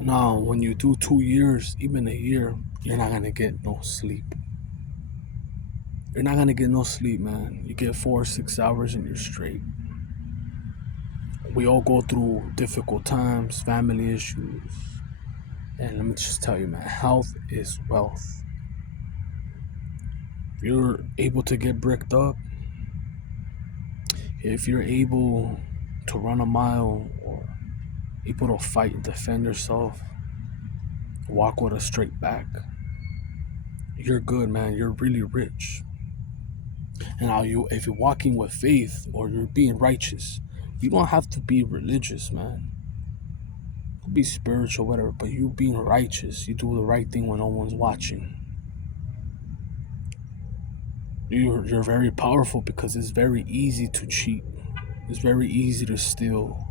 Now, when you do 2 years, even a year, you're not gonna get no sleep. You're not gonna get no sleep, man. You get 4 or 6 hours and you're straight. We all go through difficult times, family issues. And let me just tell you, man, health is wealth. If you're able to get bricked up, if you're able to run a mile or able to fight and defend yourself, walk with a straight back, you're good, man. You're really rich. And now if you're walking with faith or you're being righteous, you don't have to be religious, man. You can be spiritual, whatever, but you being righteous, you do the right thing when no one's watching. You're very powerful because it's very easy to cheat. It's very easy to steal,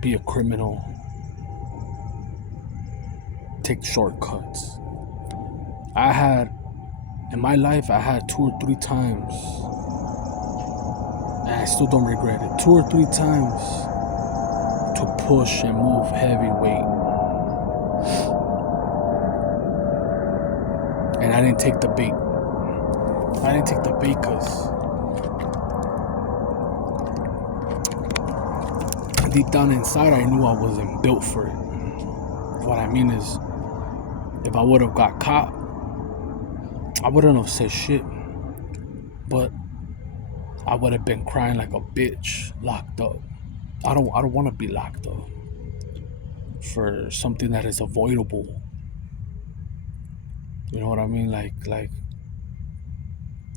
be a criminal, take shortcuts. I had in my life, I had 2 or 3 times, and I still don't regret it. 2 or 3 times to push and move heavy weight, and I didn't take the bait. I didn't take the bait because deep down inside, I knew I wasn't built for it. What I mean is, if I would have got caught, I wouldn't have said shit, but I would have been crying like a bitch, locked up. I don't want to be locked up for something that is avoidable. You know what I mean? Like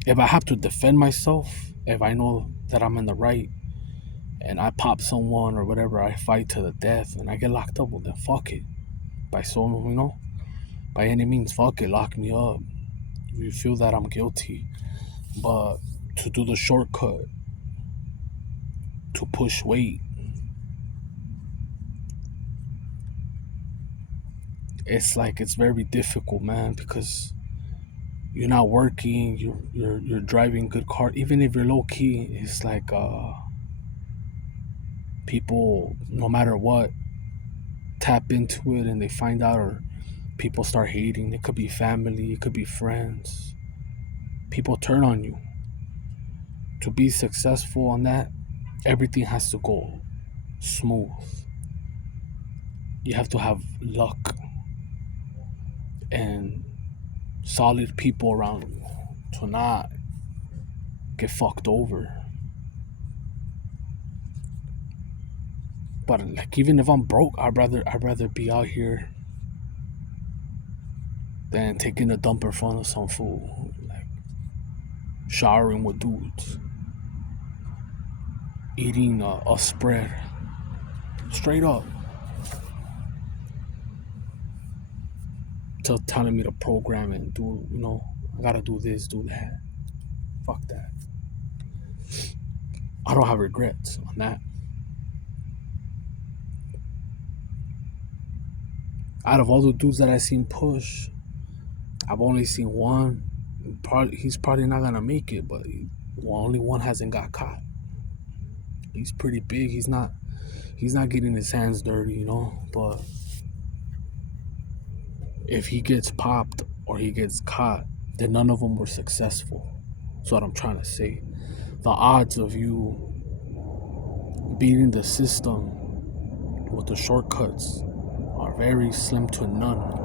if I have to defend myself, if I know that I'm in the right and I pop someone or whatever, I fight to the death and I get locked up, well then fuck it. By any means, fuck it, lock me up. If you feel that I'm guilty. But to do the shortcut, to push weight, it's very difficult, man, because you're not working, you're driving good car. Even if you're low key, it's like people, no matter what, tap into it and they find out, or people start hating. It could be family, it could be friends. People turn on you. To be successful on that, everything has to go smooth. You have to have luck and solid people around you to not get fucked over. But like, even if I'm broke, I'd rather be out here than taking a dump in front of some fool, like showering with dudes, eating a spread, straight up, telling me to program and do, I gotta do this, do that. Fuck that. I don't have regrets on that. Out of all the dudes that I seen push, I've only seen one. He's probably not gonna make it, but only one hasn't got caught. He's pretty big. He's not getting his hands dirty. But if he gets popped or he gets caught, then none of them were successful. That's what I'm trying to say. The odds of you beating the system with the shortcuts are very slim to none.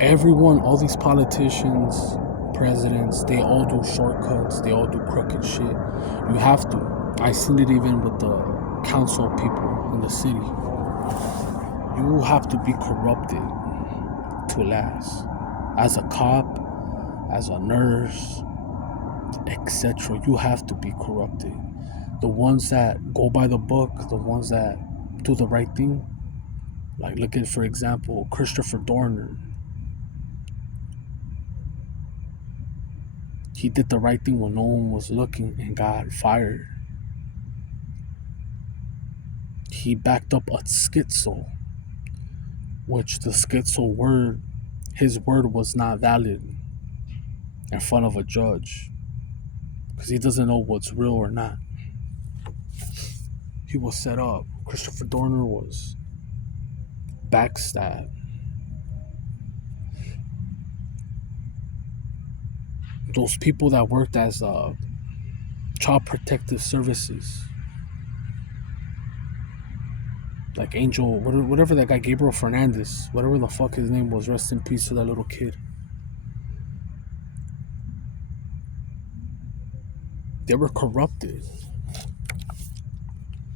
Everyone, all these politicians, presidents, they all do shortcuts. They all do crooked shit. You have to. I seen it even with the council people in the city. You have to be corrupted to last. As a cop, as a nurse, etc., you have to be corrupted. The ones that go by the book, the ones that do the right thing, like look at, for example, Christopher Dorner. He did the right thing when no one was looking and got fired. He backed up a schizo, which the schizo word, his word was not valid in front of a judge because he doesn't know what's real or not. He was set up. Christopher Dorner was backstabbed. Those people that worked as child protective services, like Angel, whatever that guy, Gabriel Fernandez, whatever the fuck his name was, rest in peace to that little kid. They were corrupted.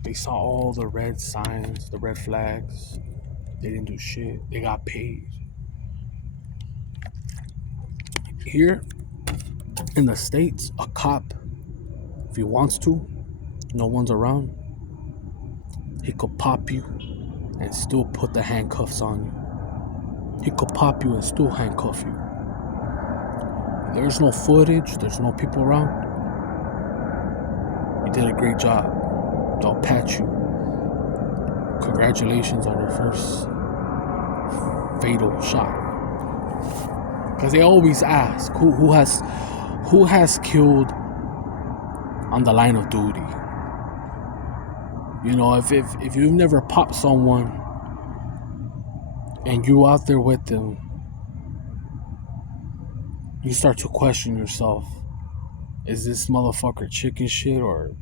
They saw all the red signs, the red flags. They didn't do shit. They got paid. Here in the States, a cop, if he wants to, no one's around, he could pop you and still put the handcuffs on you. He could pop you and still handcuff you. There's no footage, there's no people around. You did a great job. I'll pat you. Congratulations on your first fatal shot. Because they always ask who has killed on the line of duty. You know, if you've never popped someone and you out there with them, you start to question yourself. Is this motherfucker chicken shit, or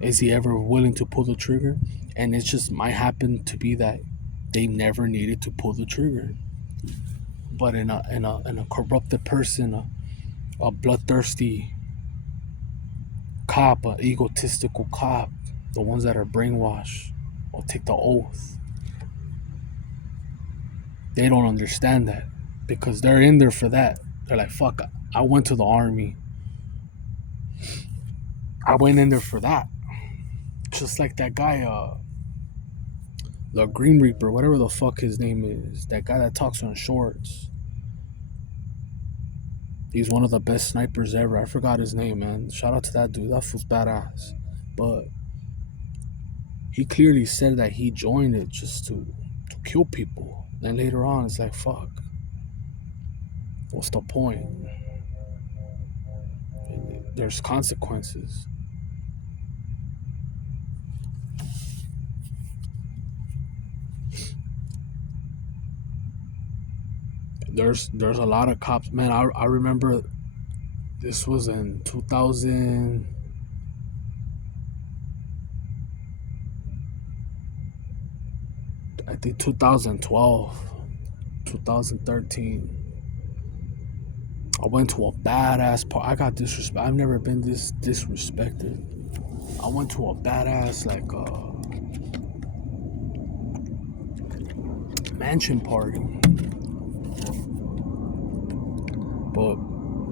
is he ever willing to pull the trigger? And it just might happen to be that they never needed to pull the trigger. But in a corrupted person, a bloodthirsty cop, an egotistical cop, the ones that are brainwashed will take the oath. They don't understand that because they're in there for that. They're like, fuck, I went to the army. I went in there for that. Just like that guy, the Green Reaper, whatever the fuck his name is, that guy that talks on shorts. He's one of the best snipers ever. I forgot his name, man. Shout out to that dude. That fool's badass. But he clearly said that he joined it just to kill people. Then later on, it's like, fuck. What's the point? There's consequences. There's a lot of cops. Man, I remember this was in 2000. I think 2012, 2013. I went to a badass part. I got disrespect. I've never been this disrespected. I went to a badass mansion party, but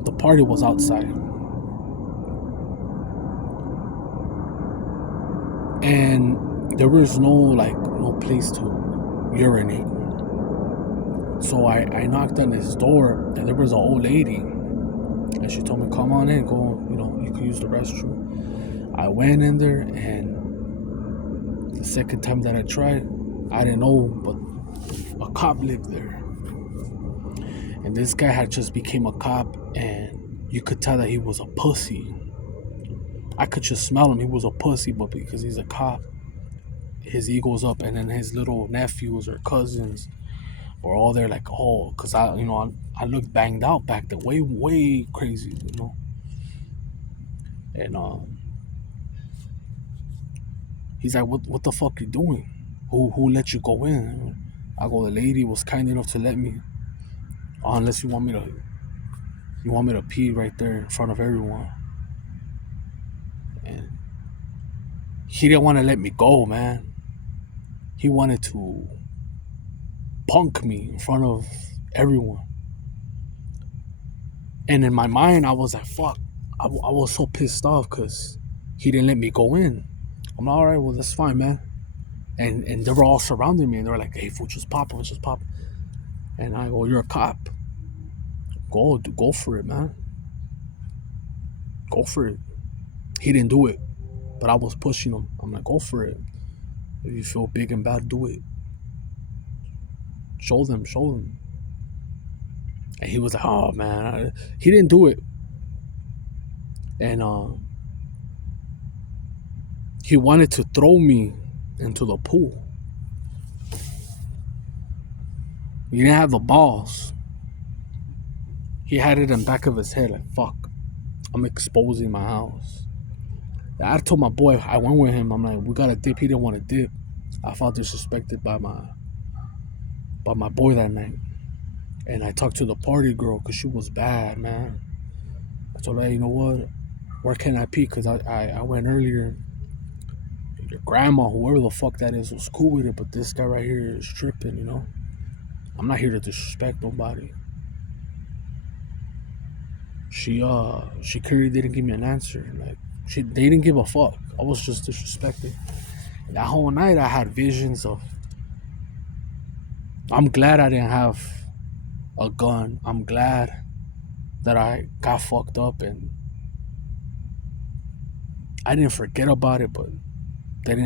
the party was outside, and there was no place to urinate. So I knocked on his door, and there was an old lady, and she told me, come on in, go, you can use the restroom. I went in there, and the second time that I tried, I didn't know, but a cop lived there. And this guy had just became a cop, and you could tell that he was a pussy. I could just smell him. He was a pussy, but because he's a cop, his ego's up, and then his little nephews or cousins were all there like, oh, because I looked banged out back then, way crazy, And he's like, what the fuck you doing? Who let you go in? I go, the lady was kind enough to let me, unless you want me to pee right there in front of everyone. And he didn't want to let me go, man. He wanted to punk me in front of everyone. And in my mind, I was like, fuck. I was so pissed off because he didn't let me go in. I'm like, all right, well, that's fine, man. And they were all surrounding me, and they were like, hey, fool, just pop. And I go, you're a cop. Go for it, man. Go for it. He didn't do it, but I was pushing him. I'm like, go for it. If you feel big and bad, do it. Show them. And he was like, oh, man. He didn't do it. And He wanted to throw me into the pool. He didn't have the balls. He had it in the back of his head like, fuck, I'm exposing my house. I told my boy, I went with him, I'm like, we got to dip. He didn't want to dip. I felt disrespected by my boy that night. And I talked to the party girl because she was bad, man. I told her, hey, you know what? Where can I pee? Because I went earlier. Your grandma, whoever the fuck that is, was cool with it, but this guy right here is tripping, you know? I'm not here to disrespect nobody. She clearly didn't give me an answer. Like, they didn't give a fuck. I was just disrespected. That whole night I had visions of, I'm glad I didn't have a gun. I'm glad that I got fucked up and I didn't forget about it, but they didn't